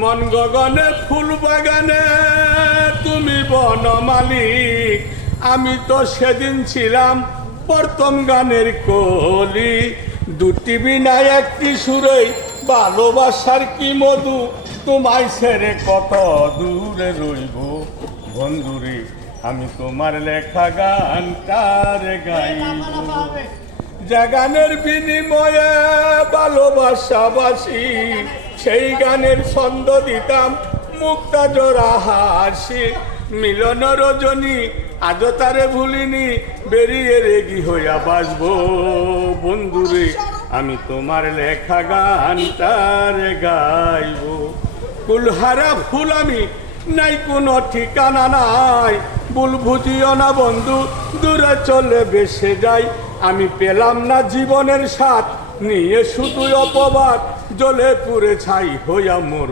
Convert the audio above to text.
মন গগনে ফুল বাগানে তুমি বনমালী, আমি তো সেদিন ছিলাম প্রথম গানের কলি। দুটি বিনায় একটি সুরেই ভালোবাসার কি মধু, তোমায় ছেড়ে কত দূরে রইব বন্ধুরে, আমি তোমার লেখা গানটার গাইব। যে গানের বিনিময়ে ভালোবাসাবাসী, সেই গানের ছন্দ দিতাম মুক্তা জোড়া হাসি। মিলন রজনী আজও তারে ভুলিনি, বেরিয়ে রেগি হইয়া বাসবো বন্ধুরে, আমি তোমার লেখা গানটার গাইব। কুলহারা ফুল আমি নাই কোনো ঠিকানা নাই, ভুল বুঝিও না বন্ধু, দূরে চলে বেসে যাই। আমি পেলাম না জীবনের স্বাদ, নিয়ে শুধু অপবাদ, জ্বলে পুড়ে ছাই হইয়া মোর।